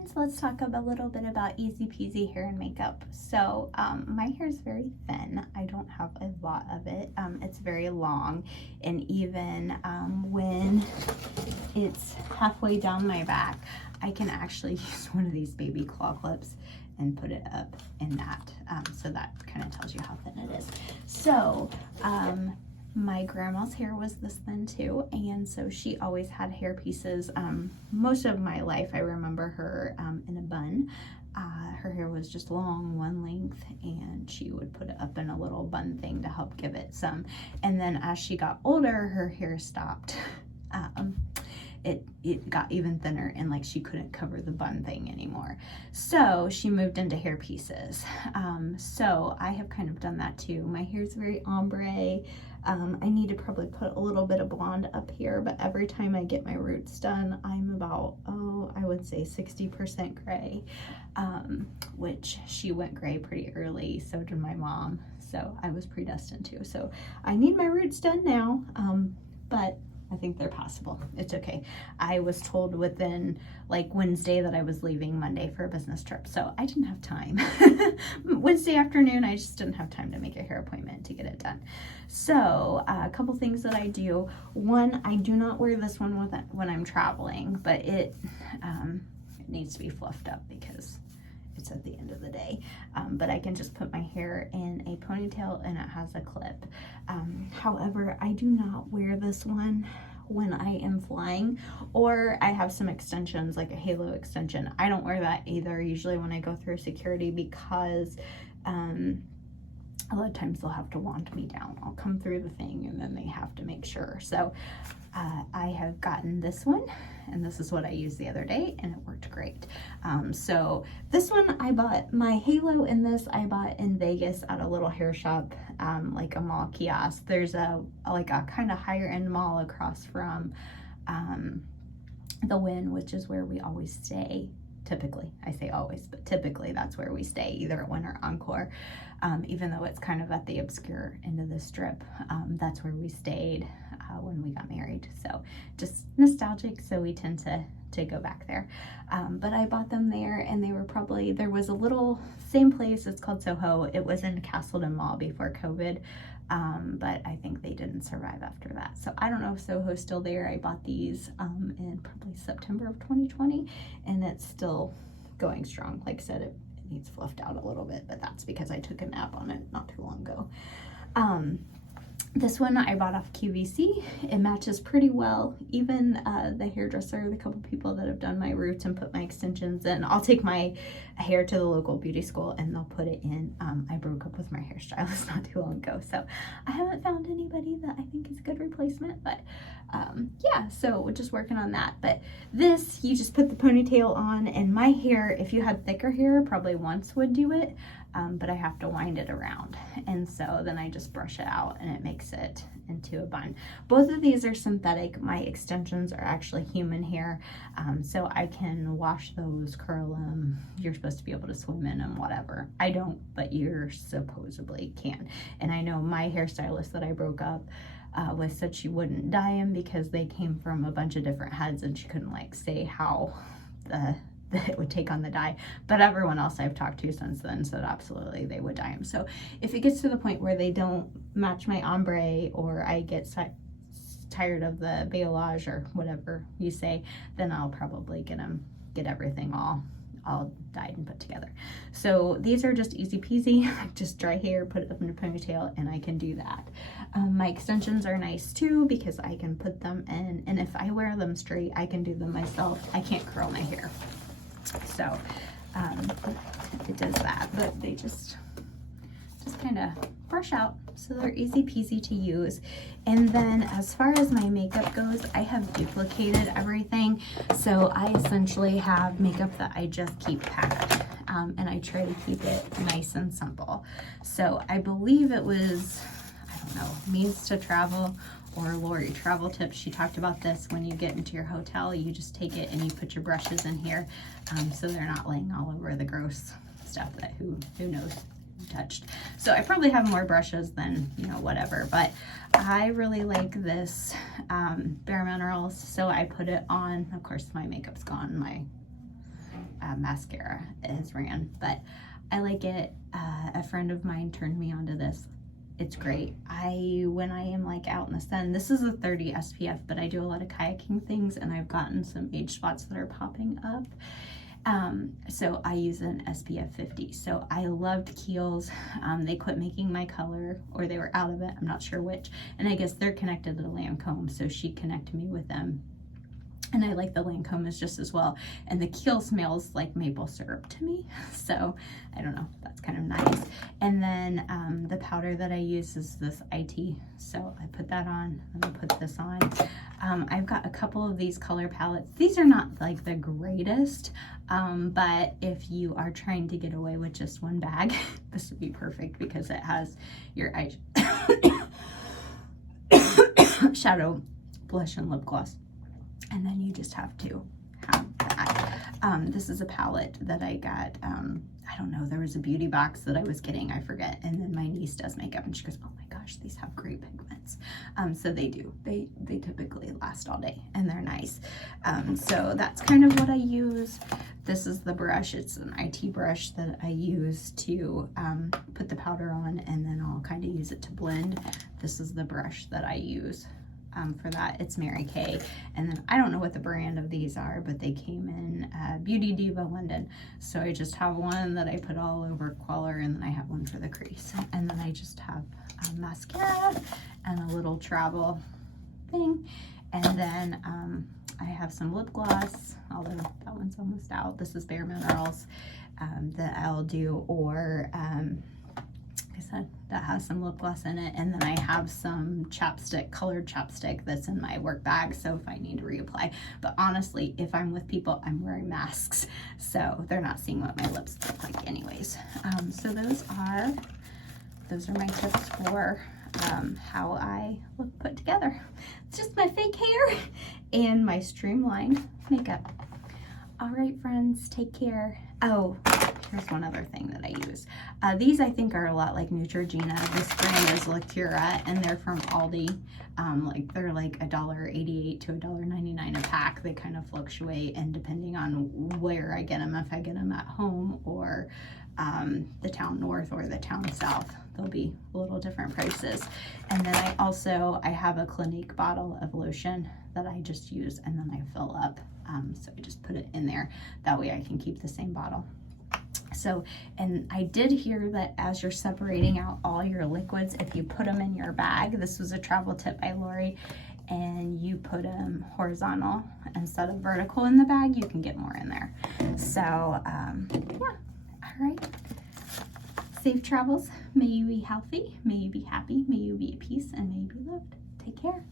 friends, let's talk a little bit about easy peasy hair and makeup. So my hair is very thin. I don't have a lot of it. It's very long, and even when it's halfway down my back, I can actually use one of these baby claw clips and put it up in that. So that kind of tells you how thin it is. So my grandma's hair was this thin too, and so she always had hair pieces. Most of my life I remember her in a bun. Her hair was just long, one length, and she would put it up in a little bun thing to help give it some. And then as she got older, her hair stopped. It got even thinner, and like she couldn't cover the bun thing anymore. So she moved into hair pieces. So I have kind of done that too. My hair's very ombre. I need to probably put a little bit of blonde up here, but every time I get my roots done, I'm about, I would say 60% gray, which she went gray pretty early. So did my mom. So I was predestined to. So I need my roots done now, but I think they're possible. It's okay. I was told within like Wednesday that I was leaving Monday for a business trip, so I didn't have time. Wednesday afternoon, I just didn't have time to make a hair appointment to get it done. So a couple things that I do. One, I do not wear this one when I'm traveling, but it needs to be fluffed up because it's at the end of the day. But I can just put my hair in a ponytail and it has a clip. However, I do not wear this one when I am flying, or I have some extensions like a halo extension. I don't wear that either usually when I go through security because a lot of times they'll have to wand me down. I'll come through the thing and then they have to make sure. So I have gotten this one, and this is what I used the other day, and it worked great. So this one I bought, my halo in this I bought in Vegas at a little hair shop, like a mall kiosk. There's a kind of higher end mall across from the Wynn, which is where we always stay. Typically, I say always, but typically that's where we stay, either at Wynn or Encore. Even though it's kind of at the obscure end of the strip, that's where we stayed when we got married. So just nostalgic, so we tend to go back there. But I bought them there, and they were probably, there was a little, same place, it's called Soho. It was in Castleton Mall before COVID, but I think they didn't survive after that. So I don't know if Soho's still there. I bought these in probably September of 2020, and it's still going strong. Like I said, it needs fluffed out a little bit, but that's because I took a nap on it not too long ago. This one I bought off QVC. It matches pretty well. Even the hairdresser, the couple people that have done my roots and put my extensions in, I'll take my hair to the local beauty school and they'll put it in. I broke up with my hairstylist not too long ago, so I haven't found anybody that I think is a good replacement, but yeah, so we're just working on that. But this, you just put the ponytail on, and my hair, if you had thicker hair, probably once would do it, but I have to wind it around, and so then I just brush it out and it makes it into a bun. Both of these are synthetic. My extensions are actually human hair, so I can wash those, curl them. You're supposed to be able to swim in them, whatever. I don't, but you're supposedly can. And I know my hairstylist that I broke up with said she wouldn't dye them because they came from a bunch of different heads, and she couldn't like say how it would take on the dye. But everyone else I've talked to since then said absolutely they would dye them. So if it gets to the point where they don't match my ombre, or I get tired of the balayage or whatever you say, then I'll probably get everything all dyed and put together. So these are just easy peasy, just dry hair, put it up in a ponytail, and I can do that. My extensions are nice too because I can put them in, and if I wear them straight, I can do them myself. I can't curl my hair, so it does that, but they just kind of brush out, so they're easy peasy to use. And then as far as my makeup goes, I have duplicated everything, so I essentially have makeup that I just keep packed, and I try to keep it nice and simple. So I believe it was, I don't know, Means to Travel or Lori Travel Tips, she talked about this. When you get into your hotel, you just take it and you put your brushes in here, so they're not laying all over the gross stuff that who knows touched. So I probably have more brushes than, you know, whatever, but I really like this Bare Minerals, so I put it on. Of course my makeup's gone, my mascara is ran, but I like it. A friend of mine turned me onto this. It's great. When I am like out in the sun, this is a 30 SPF, but I do a lot of kayaking things and I've gotten some age spots that are popping up. So I use an SPF 50. So I loved Kiehl's. They quit making my color, or they were out of it. I'm not sure which. And I guess they're connected to Lancome, so she connected me with them. And I like the Lancomes just as well. And the Kiehl smells like maple syrup to me. So I don't know, that's kind of nice. And then the powder that I use is this IT. So I put that on, and I put this on. I've got a couple of these color palettes. These are not like the greatest, but if you are trying to get away with just one bag, this would be perfect because it has your eye shadow, blush, and lip gloss. And then you just have to have that. This is a palette that I got, I don't know, there was a beauty box that I was getting, I forget. And then my niece does makeup and she goes, oh my gosh, these have great pigments. So they do. They typically last all day and they're nice. So that's kind of what I use. This is the brush. It's an IT brush that I use to put the powder on, and then I'll kind of use it to blend. This is the brush that I use. For that, it's Mary Kay, and then I don't know what the brand of these are, but they came in Beauty Diva London. So I just have one that I put all over collar, and then I have one for the crease, and then I just have mascara and a little travel thing, and then I have some lip gloss, although that one's almost out. This is Bare Minerals that I'll do, or that has some lip gloss in it, and then I have some chapstick, colored chapstick that's in my work bag, so if I need to reapply. But honestly, if I'm with people, I'm wearing masks, so they're not seeing what my lips look like anyways. So those are my tips for how I look put together. It's just my fake hair and my streamlined makeup. All right, friends, take care. Oh, here's one other thing that I use. These I think are a lot like Neutrogena. This brand is Lacura, and they're from Aldi. They're like $1.88 to $1.99 a pack. They kind of fluctuate, and depending on where I get them, if I get them at home or the town north or the town south, they'll be a little different prices. And then I have a Clinique bottle of lotion that I just use, and then I fill up. So I just put it in there. That way I can keep the same bottle. So, and I did hear that as you're separating out all your liquids, if you put them in your bag, this was a travel tip by Lori, and you put them horizontal instead of vertical in the bag, you can get more in there. So, yeah, all right. Safe travels. May you be healthy, may you be happy, may you be at peace, and may you be loved. Take care.